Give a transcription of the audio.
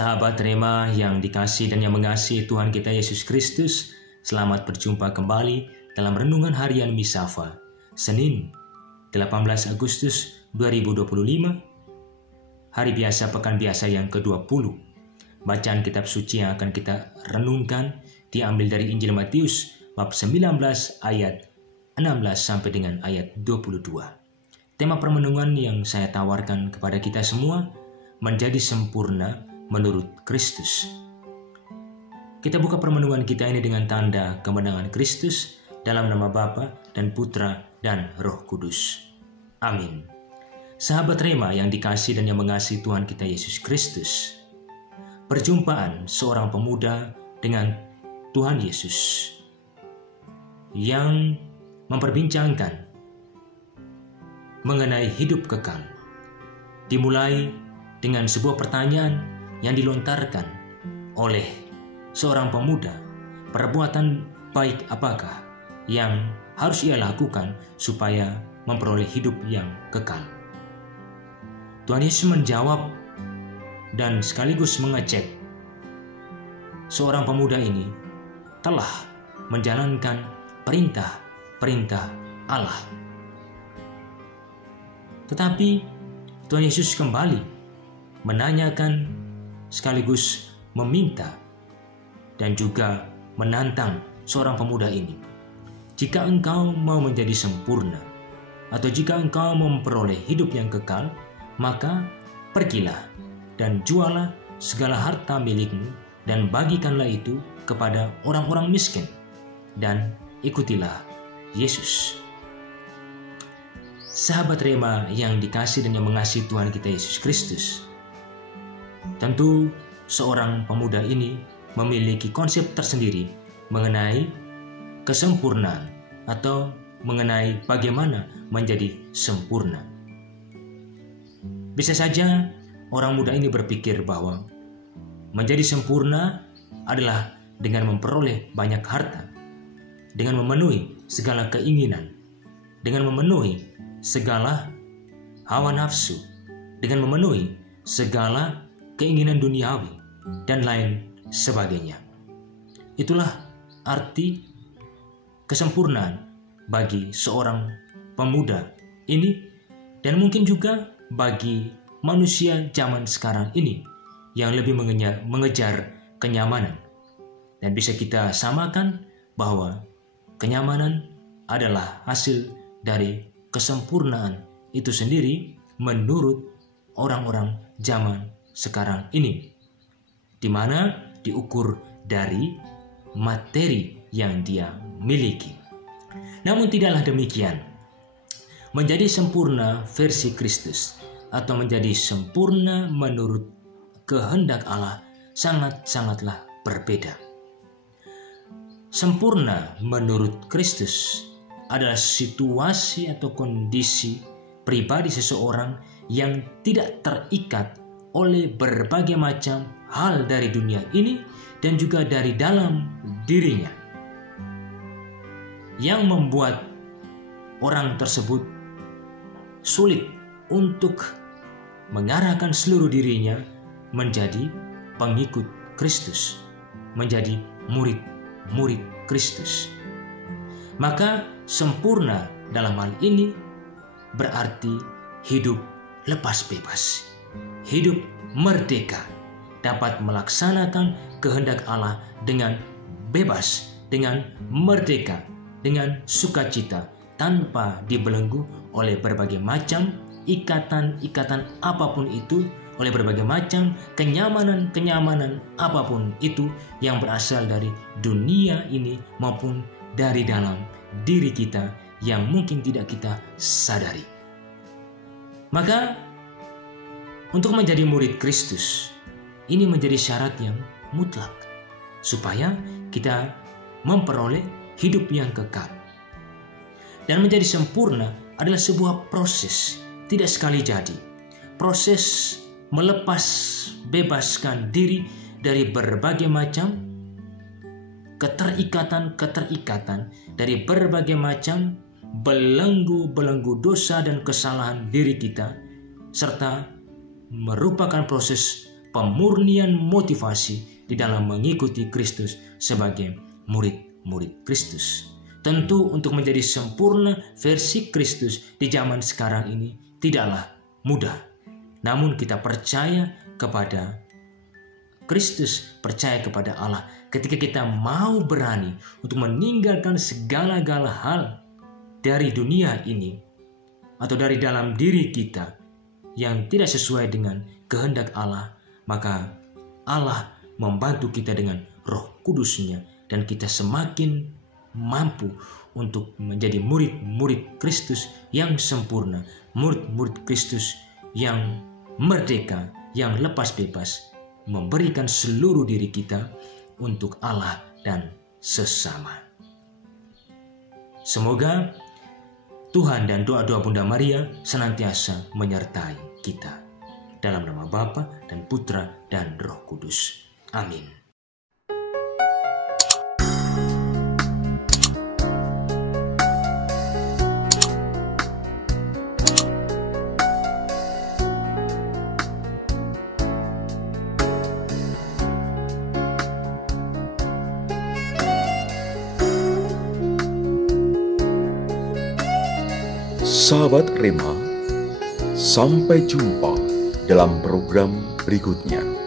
Sahabat Rema yang dikasihi dan yang mengasihi Tuhan kita Yesus Kristus, selamat berjumpa kembali dalam Renungan Harian Misafa, Senin 18 Agustus 2025, hari biasa pekan biasa yang ke-20. Bacaan kitab suci yang akan kita renungkan diambil dari Injil Matius bab 19 ayat 16 sampai dengan ayat 22. Tema permenungan yang saya tawarkan kepada kita semua, menjadi sempurna menurut Kristus. Kita buka permenungan kita ini dengan tanda kemenangan Kristus dalam nama Bapa dan Putra dan Roh Kudus. Amin. Sahabat Rema yang dikasihi dan yang mengasihi Tuhan kita Yesus Kristus, perjumpaan seorang pemuda dengan Tuhan Yesus yang memperbincangkan mengenai hidup kekal dimulai dengan sebuah pertanyaan yang dilontarkan oleh seorang pemuda. Perbuatan baik apakah yang harus ia lakukan supaya memperoleh hidup yang kekal? Tuhan Yesus menjawab dan sekaligus mengecek seorang pemuda ini telah menjalankan perintah-perintah Allah. Tetapi Tuhan Yesus kembali menanyakan sekaligus meminta dan juga menantang seorang pemuda ini. Jika engkau mau menjadi sempurna atau jika engkau memperoleh hidup yang kekal, maka pergilah dan jualah segala harta milikmu dan bagikanlah itu kepada orang-orang miskin dan ikutilah Yesus. Sahabat Rema yang dikasihi dan yang mengasihi Tuhan kita Yesus Kristus, tentu seorang pemuda ini memiliki konsep tersendiri mengenai kesempurnaan atau mengenai bagaimana menjadi sempurna. Bisa saja orang muda ini berpikir bahwa menjadi sempurna adalah dengan memperoleh banyak harta, dengan memenuhi segala keinginan, dengan memenuhi segala hawa nafsu, dengan memenuhi segala keinginan duniawi, dan lain sebagainya. Itulah arti kesempurnaan bagi seorang pemuda ini, dan mungkin juga bagi manusia zaman sekarang ini yang lebih mengejar kenyamanan. Dan bisa kita samakan bahwa kenyamanan adalah hasil dari kesempurnaan itu sendiri menurut orang-orang zaman sekarang ini, di mana diukur dari materi yang dia miliki. Namun tidaklah demikian. Menjadi sempurna versi Kristus atau menjadi sempurna menurut kehendak Allah sangat-sangatlah berbeda. Sempurna menurut Kristus adalah situasi atau kondisi pribadi seseorang yang tidak terikat oleh berbagai macam hal dari dunia ini dan juga dari dalam dirinya, yang membuat orang tersebut sulit untuk mengarahkan seluruh dirinya menjadi pengikut Kristus, menjadi murid-murid Kristus. Maka sempurna dalam hal ini berarti hidup lepas bebas, hidup merdeka, dapat melaksanakan kehendak Allah dengan bebas, dengan merdeka, dengan sukacita, tanpa dibelenggu oleh berbagai macam ikatan-ikatan apapun itu, oleh berbagai macam kenyamanan-kenyamanan apapun itu yang berasal dari dunia ini maupun dari dalam diri kita yang mungkin tidak kita sadari. Maka untuk menjadi murid Kristus, ini menjadi syarat yang mutlak supaya kita memperoleh hidup yang kekal. Dan menjadi sempurna adalah sebuah proses, tidak sekali jadi. Proses melepas bebaskan diri dari berbagai macam keterikatan, dari berbagai macam belenggu-belenggu dosa dan kesalahan diri kita, serta merupakan proses pemurnian motivasi di dalam mengikuti Kristus sebagai murid-murid Kristus. Tentu untuk menjadi sempurna versi Kristus di zaman sekarang ini tidaklah mudah. Namun kita percaya kepada Kristus, percaya kepada Allah. Ketika kita mau berani untuk meninggalkan segala-gala hal dari dunia ini atau dari dalam diri kita yang tidak sesuai dengan kehendak Allah, maka Allah membantu kita dengan Roh Kudus-Nya dan kita semakin mampu untuk menjadi murid-murid Kristus yang sempurna, murid-murid Kristus yang merdeka, yang lepas bebas, memberikan seluruh diri kita untuk Allah dan sesama. Semoga Tuhan dan doa-doa Bunda Maria senantiasa menyertai kita. Dalam nama Bapa dan Putra dan Roh Kudus. Amin. Sahabat Rema, sampai jumpa dalam program berikutnya.